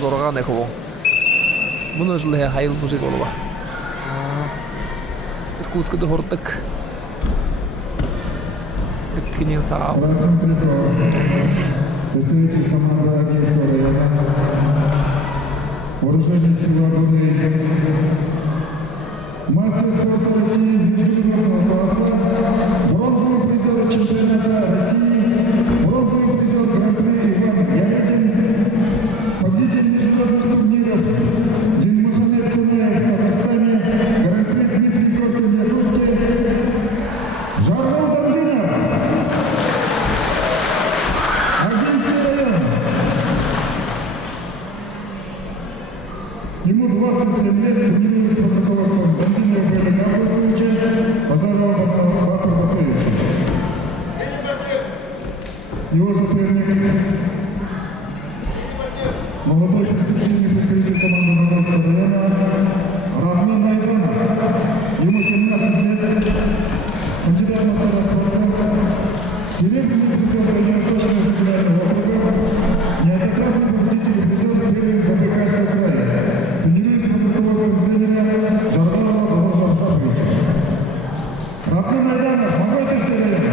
зораған екен ол. Мұны жылы хайыл мұжик олуа. Иркутскіді хордық. Біткінен сағал. Представитель команды Одесского района, вооруженные силы обороны, мастер спорта России международного класса, бронзовый призер чемпионата России, бронзовый призер Гран-при Иван Ярыгин, победитель международных турниров Дильмухамед Кунаев в Казахстане, Гран-при Дмитрий Горький Якутске, Жаргал Дардинов. Ему 27 лет, тренируясь под руководством Владимира Бенедиктовича, Базарова Батыр Батыевича. Его соперник, молодой перспективный представитель команды Ногайского района, Рахман Майданов. Ему 17 лет, кандидат в мастера спорта, серебряный призер Дальневосточного федерального округа, неоднократный победитель и призер первенства Забайкальского края. Тренируясь под руководством тренера Жаргалова Жапаровича. Рахман Майданов, Мамайдовский район.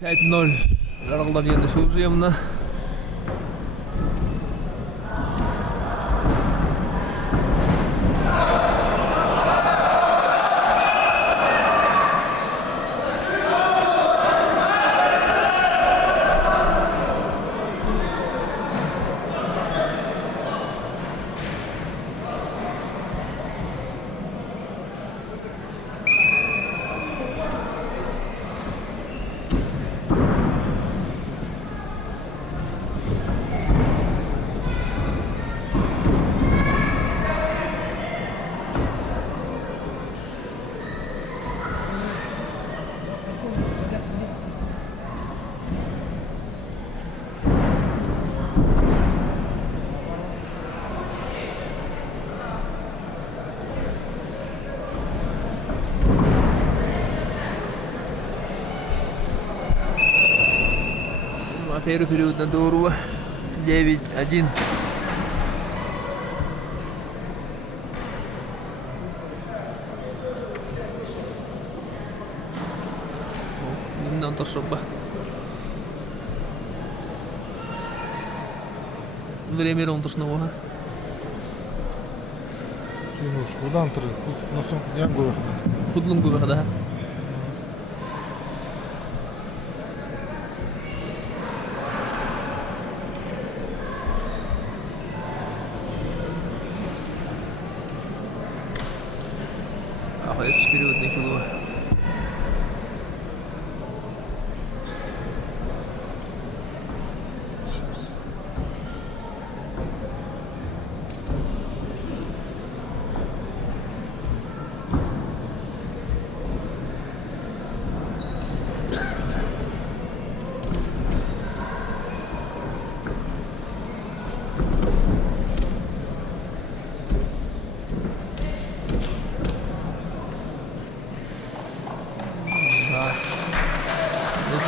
Пять-ноль. Жаргалдан енді шөп жиымына. Первый период на Дурова 9-1. Миннан тошоба. Время ронтошного. Кудан тұр, нұсын ян көбіқті. Құдлың көбіқті. Находится период на кило.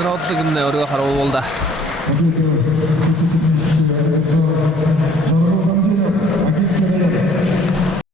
Зраутты кімне өрге қарау болды.